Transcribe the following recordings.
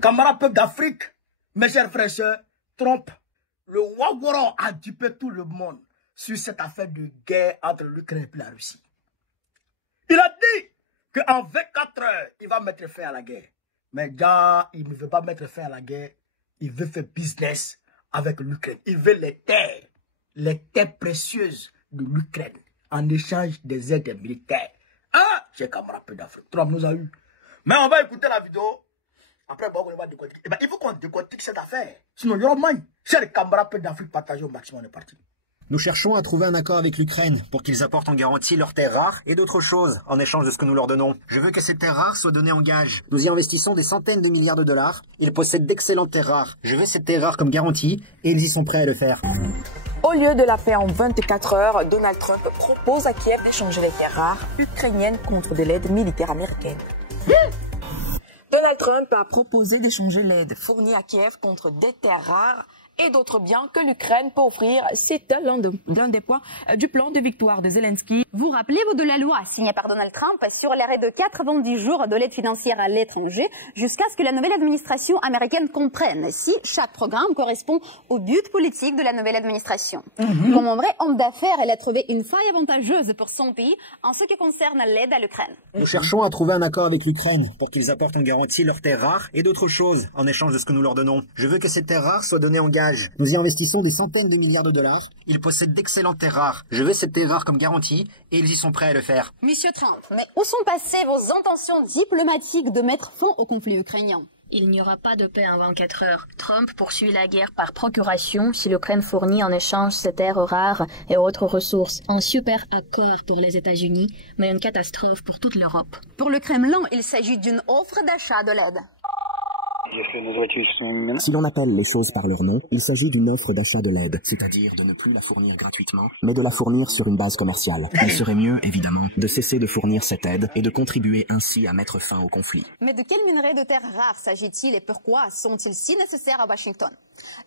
Camarades peuple d'Afrique, mes chers frères et sœurs, Trump, le Wagwaron a dupé tout le monde sur cette affaire de guerre entre l'Ukraine et la Russie. Il a dit qu'en 24 heures, il va mettre fin à la guerre. Mais gars, il ne veut pas mettre fin à la guerre. Il veut faire business avec l'Ukraine. Il veut les terres précieuses de l'Ukraine en échange des aides militaires. Ah, j'ai camarade peu d'Afrique. Trump nous a eu. Mais on va écouter la vidéo. Après, bon, on va décortiquer. Eh ben, il faut qu'on décortique cette affaire. Sinon, il y aura moins. Chers camarades peu d'Afrique, partagez au maximum, on est parti. Nous cherchons à trouver un accord avec l'Ukraine pour qu'ils apportent en garantie leurs terres rares et d'autres choses en échange de ce que nous leur donnons. Je veux que ces terres rares soient données en gage. Nous y investissons des centaines de milliards de dollars. Ils possèdent d'excellentes terres rares. Je veux ces terres rares comme garantie et ils y sont prêts à le faire. Au lieu de la paix en 24 heures, Donald Trump propose à Kiev d'échanger les terres rares ukrainiennes contre de l'aide militaire américaine. Donald Trump a proposé d'échanger l'aide fournie à Kiev contre des terres rares et d'autres biens que l'Ukraine peut offrir. C'est l'un des points du plan de victoire de Zelensky. Vous rappelez-vous de la loi signée par Donald Trump sur l'arrêt de 90 jours de l'aide financière à l'étranger jusqu'à ce que la nouvelle administration américaine comprenne si chaque programme correspond au but politique de la nouvelle administration. Comme un vrai homme d'affaires, elle a trouvé une faille avantageuse pour son pays en ce qui concerne l'aide à l'Ukraine. Nous cherchons à trouver un accord avec l'Ukraine pour qu'ils apportent en garantie leurs terres rares et d'autres choses en échange de ce que nous leur donnons. Je veux que ces terres rares soient données en gage. Nous y investissons des centaines de milliards de dollars. Ils possèdent d'excellentes terres rares. Je veux ces terres rares comme garantie et ils y sont prêts à le faire. Monsieur Trump, mais où sont passées vos intentions diplomatiques de mettre fin au conflit ukrainien? Il n'y aura pas de paix en 24 heures. Trump poursuit la guerre par procuration si l'Ukraine fournit en échange ses terres rares et autres ressources. Un super accord pour les États-Unis, mais une catastrophe pour toute l'Europe. Pour le Kremlin, il s'agit d'une offre d'achat de l'aide. Si l'on appelle les choses par leur nom, il s'agit d'une offre d'achat de l'aide, c'est-à-dire de ne plus la fournir gratuitement, mais de la fournir sur une base commerciale. Il serait mieux, évidemment, de cesser de fournir cette aide et de contribuer ainsi à mettre fin au conflit. Mais de quels minerais de terres rares s'agit-il et pourquoi sont-ils si nécessaires à Washington?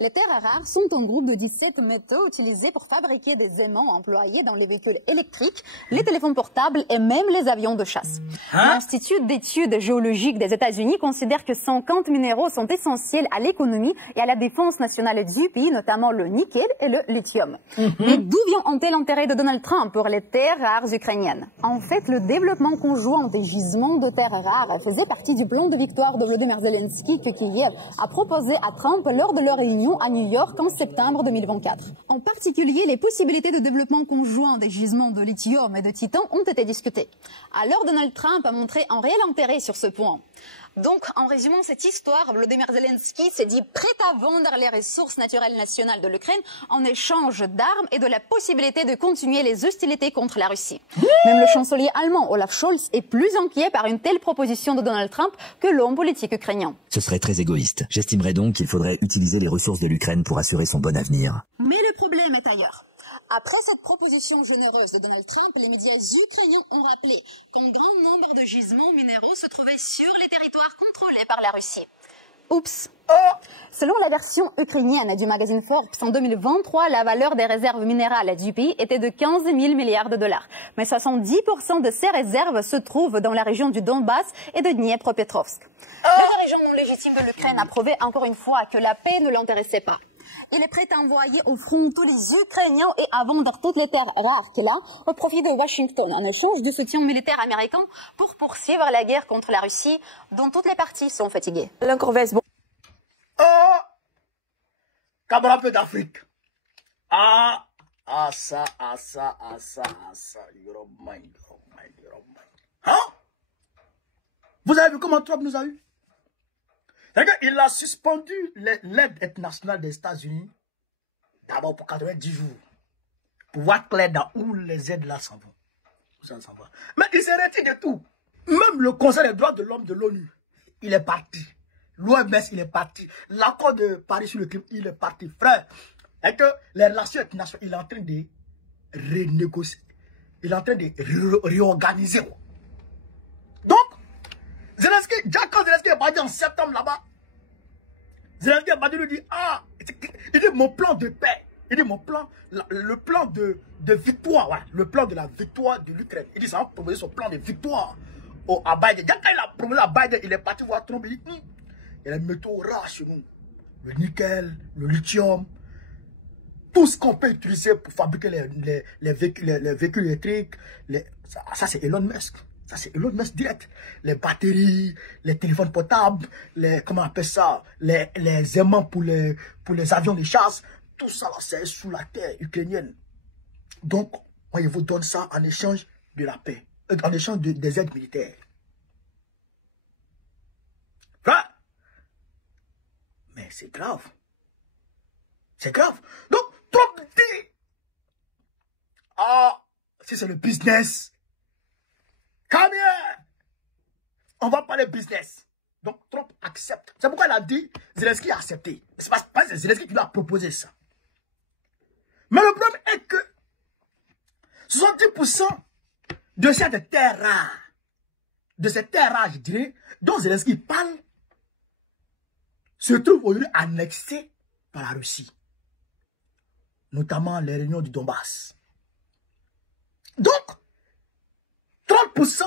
Les terres rares sont un groupe de 17 métaux utilisés pour fabriquer des aimants employés dans les véhicules électriques, les téléphones portables et même les avions de chasse. L'Institut d'études géologiques des États-Unis considère que 50 minéraux sont essentiels à l'économie et à la défense nationale du pays, notamment le nickel et le lithium. Mais d'où vient l'intérêt de Donald Trump pour les terres rares ukrainiennes? En fait, le développement conjoint des gisements de terres rares faisait partie du plan de victoire de Volodymyr Zelensky que Kiev a proposé à Trump lors de leur réunion à New York en septembre 2024. En particulier, les possibilités de développement conjoint des gisements de lithium et de titan ont été discutées. Alors Donald Trump a montré un réel intérêt sur ce point. Donc, en résumant cette histoire, Volodymyr Zelensky s'est dit prêt à vendre les ressources naturelles nationales de l'Ukraine en échange d'armes et de la possibilité de continuer les hostilités contre la Russie. Même le chancelier allemand Olaf Scholz est plus inquiet par une telle proposition de Donald Trump que l'homme politique ukrainien. Ce serait très égoïste. J'estimerais donc qu'il faudrait utiliser les ressources de l'Ukraine pour assurer son bon avenir. Mais le problème est ailleurs. Après cette proposition généreuse de Donald Trump, les médias ukrainiens ont rappelé qu'un grand nombre de gisements minéraux se trouvaient sur les territoires contrôlés par la Russie. Oups. Selon la version ukrainienne du magazine Forbes, en 2023, la valeur des réserves minérales du pays était de 15 000 milliards de dollars. Mais 70% de ces réserves se trouvent dans la région du Donbass et de Dniepropetrovsk. La région non légitime de l'Ukraine a prouvé encore une fois que la paix ne l'intéressait pas. Il est prêt à envoyer au front tous les Ukrainiens et à vendre toutes les terres rares qu'il a au profit de Washington en échange du soutien militaire américain pour poursuivre la guerre contre la Russie dont toutes les parties sont fatiguées. Camarade peu d'Afrique. Ça. You're mine. Hein? Vous avez vu comment Trump nous a eu? Il a suspendu l'aide internationale des États-Unis d'abord pour 90 jours. Pour voir clair dans où les aides là s'en vont. Mais il s'est retiré de tout. Même le Conseil des droits de l'homme de l'ONU, il est parti. L'OMS, il est parti. L'accord de Paris sur le climat, il est parti. Frère, et que les relations internationales, il est en train de renégocier. Il est en train de réorganiser. Donc, quand Zelensky est parti en septembre là-bas, Zelensky est parti lui dit, il dit mon plan de paix, il dit mon plan, le plan de victoire, ouais, le plan de la victoire de l'Ukraine. Il dit ça va proposer son plan de victoire à Biden. Quand il a proposé à Biden, il est parti voir Trump, il dit, Il y a les métaux rares chez nous. Le nickel, le lithium. Tout ce qu'on peut utiliser pour fabriquer les véhicules électriques. Ça c'est Elon Musk. Ça, c'est Elon Musk direct. Les batteries, les téléphones portables, comment on appelle ça, les aimants pour les avions de chasse. Tout ça, c'est sous la terre ukrainienne. Donc, moi, je vous donne ça en échange de la paix. En échange des aides militaires. Hein? Mais c'est grave. C'est grave. Donc, Trump dit, ah, si c'est le business, come here. On va parler business. Donc, Trump accepte. C'est pourquoi il a dit, Zelensky a accepté. C'est pas Zelensky qui lui a proposé ça. Mais le problème est que 70% de cette terre rare, je dirais, dont Zelensky parle, se trouve aujourd'hui annexée par la Russie. Notamment les régions du Donbass. Donc, 30%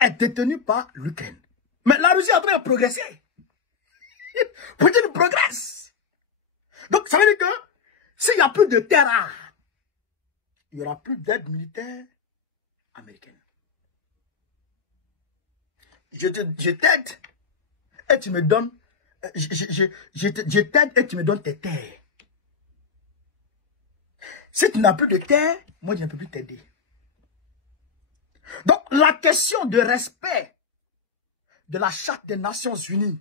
est détenu par l'Ukraine. Mais la Russie est en train de progresser. Poutine progresse. Donc, ça veut dire que s'il n'y a plus de terre rare, il n'y aura plus d'aide militaire américaine. Je t'aide et tu me donnes, je t'aide et tu me donnes tes terres. Si tu n'as plus de terre, moi je ne peux plus t'aider. Donc la question de respect de la Charte des Nations Unies,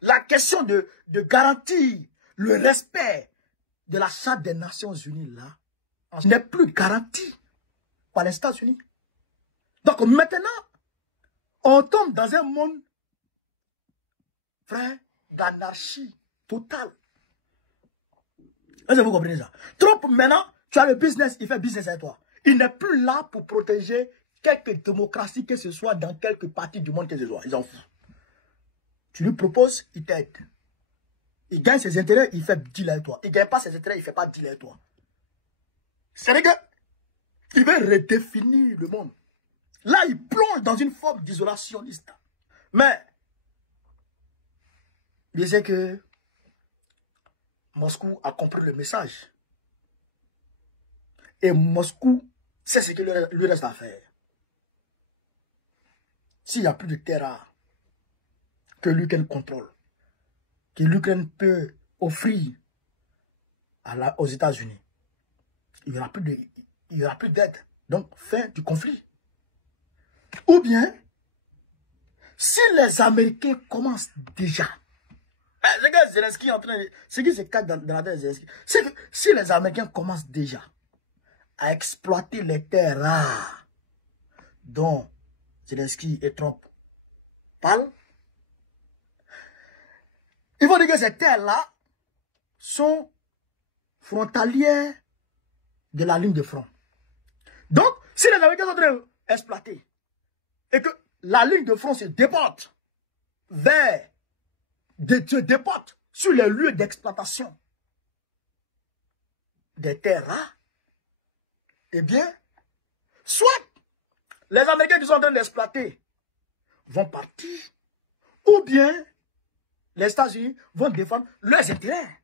la question de garantir le respect de la Charte des Nations Unies là, n'est plus garantie par les États-Unis. Donc maintenant, on tombe dans un monde, frère, d'anarchie totale. Est-ce que vous comprenez ça? Trump, maintenant, tu as le business, il fait business avec toi. Il n'est plus là pour protéger quelque démocratie que ce soit dans quelque partie du monde que ce soit. Ils en foutent. Tu lui proposes, il t'aide. Il gagne ses intérêts, il fait deal avec toi. Il ne gagne pas ses intérêts, il ne fait pas deal avec toi. C'est-à-dire qu'il veut redéfinir le monde. Là, il plonge dans une forme d'isolationniste. Mais, il sait que Moscou a compris le message. Et Moscou sait ce qu'il lui reste à faire. S'il n'y a plus de terre rare que l'Ukraine contrôle, que l'Ukraine peut offrir aux États-Unis, il n'y aura plus d'aide. Donc, fin du conflit. Ou bien, si les Américains commencent déjà, c'est que Zelensky est en train de... Ce qui se cache dans la tête de Zelensky, c'est que si les Américains commencent déjà à exploiter les terres rares dont Zelensky et Trump parlent, il faut dire que ces terres-là sont frontalières de la ligne de front. Donc, si les Américains sont en train d'exploiter et que la ligne de front se déporte vers se déporte sur les lieux d'exploitation des terres rares, eh bien, soit les Américains qui sont en train d'exploiter vont partir, ou bien les États-Unis vont défendre leurs intérêts.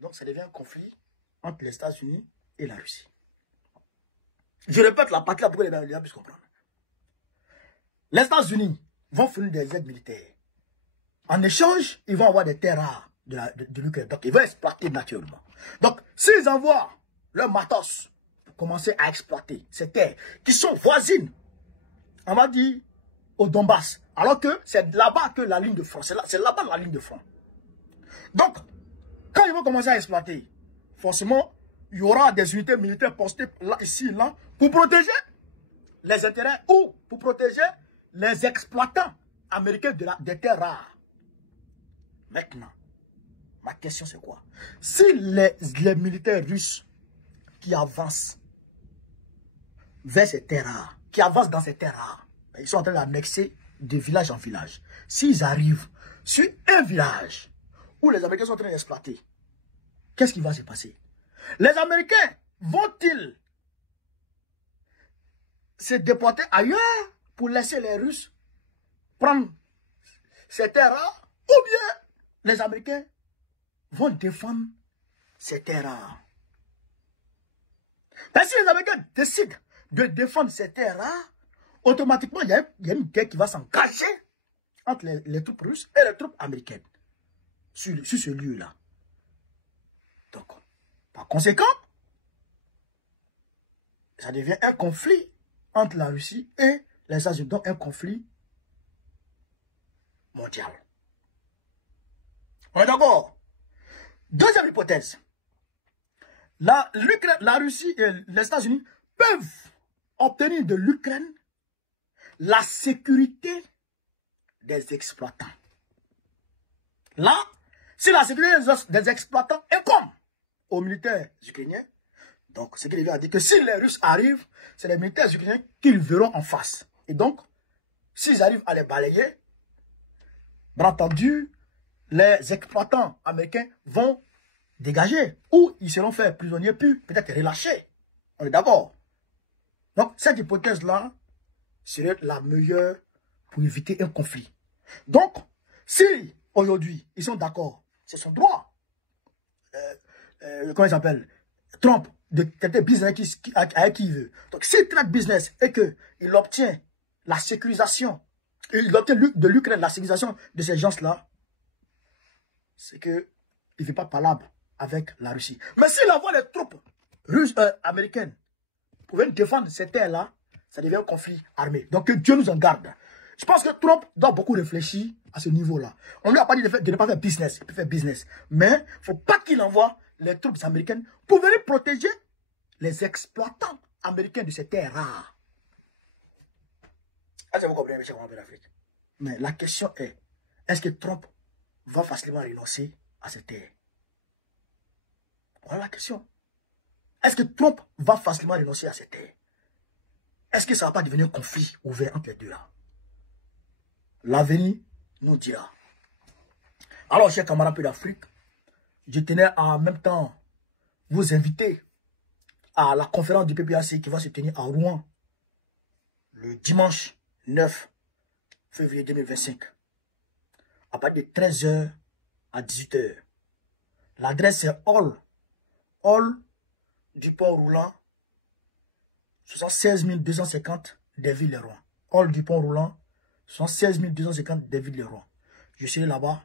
Donc, ça devient un conflit entre les États-Unis et la Russie. Je répète la partie là pour que les gens puissent comprendre. Les États-Unis vont fournir des aides militaires. En échange, ils vont avoir des terres rares de l'Ukraine. Donc, ils vont exploiter naturellement. Donc, s'ils envoient leur matos pour commencer à exploiter ces terres qui sont voisines, on va dire, au Donbass, alors que c'est là-bas que la ligne de front, c'est là-bas la ligne de front. Donc, quand ils vont commencer à exploiter, forcément, il y aura des unités militaires postées là, ici, là, pour protéger les intérêts ou pour protéger les exploitants américains des terres rares. Maintenant, ma question c'est quoi? Si les militaires russes qui avancent vers ces terres rares, qui avancent dans ces terres rares, ils sont en train d'annexer de village en village. S'ils arrivent sur un village où les Américains sont en train d'exploiter, qu'est-ce qui va se passer? Les Américains vont-ils se déporter ailleurs pour laisser les Russes prendre ces terres-là, ou bien les Américains vont défendre ces terres-là. Parce que si les Américains décident de défendre ces terres-là, automatiquement, il y a une guerre qui va s'engager entre les troupes russes et les troupes américaines sur ce lieu-là. Donc, par conséquent, ça devient un conflit entre la Russie et les États-Unis, donc un conflit mondial. On est d'accord? Deuxième hypothèse. La Russie et les États-Unis peuvent obtenir de l'Ukraine la sécurité des exploitants. Là, si la sécurité des exploitants incombe aux militaires ukrainiens, donc ce qui veut dire que si les Russes arrivent, c'est les militaires ukrainiens qu'ils verront en face. Et donc, s'ils arrivent à les balayer, bien entendu, les exploitants américains vont dégager ou ils seront faits prisonniers puis peut-être relâchés. On est d'accord? Donc, cette hypothèse-là serait la meilleure pour éviter un conflit. Donc, si aujourd'hui, ils sont d'accord, c'est son droit. Comment il s'appelle? Trump, de traiter business avec qui il veut. Donc, s'il traite business et qu'il obtient la sécurisation, il obtient de l'Ukraine la sécurisation de ces gens-là, c'est qu'il ne fait pas palabre avec la Russie. Mais s'il envoie les troupes russes, américaines pour venir défendre ces terres-là, ça devient un conflit armé. Donc que Dieu nous en garde. Je pense que Trump doit beaucoup réfléchir à ce niveau-là. On ne lui a pas dit de ne pas faire business. Il peut faire business. Mais il ne faut pas qu'il envoie les troupes américaines pour venir protéger les exploitants américains de ces terres rares. Est-ce que vous comprenez, mes chers compatriotes d'Afrique? Mais la question est-ce que Trump va facilement renoncer à ces terres? Voilà la question. Est-ce que Trump va facilement renoncer à ces terres? Est-ce que ça ne va pas devenir un conflit ouvert entre les deux là? L'avenir nous dira. Alors, chers camarades d'Afrique, je tenais en même temps vous inviter à la conférence du PPAC qui va se tenir à Rouen le dimanche 9 février 2025 à partir de 13h à 18h. L'adresse est Hall du Pont Roulant 76 250 des Villes-les-Rois. Hall du Pont Roulant 76 250 des Villes-les-Rois. Je serai là-bas.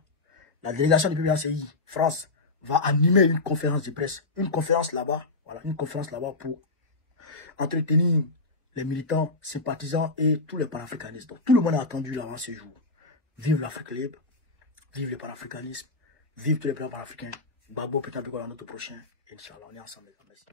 La délégation du PPACI France va animer une conférence de presse. Une conférence là-bas. Voilà, une conférence là-bas pour entretenir les militants, sympathisants et tous les panafricanistes. Donc, tout le monde a attendu là-bas ce jour. Vive l'Afrique libre. Vive le panafricanisme. Vive tous les plans panafricains. Babo, peut-être dans notre prochain. Inch'Allah, on est ensemble. Merci.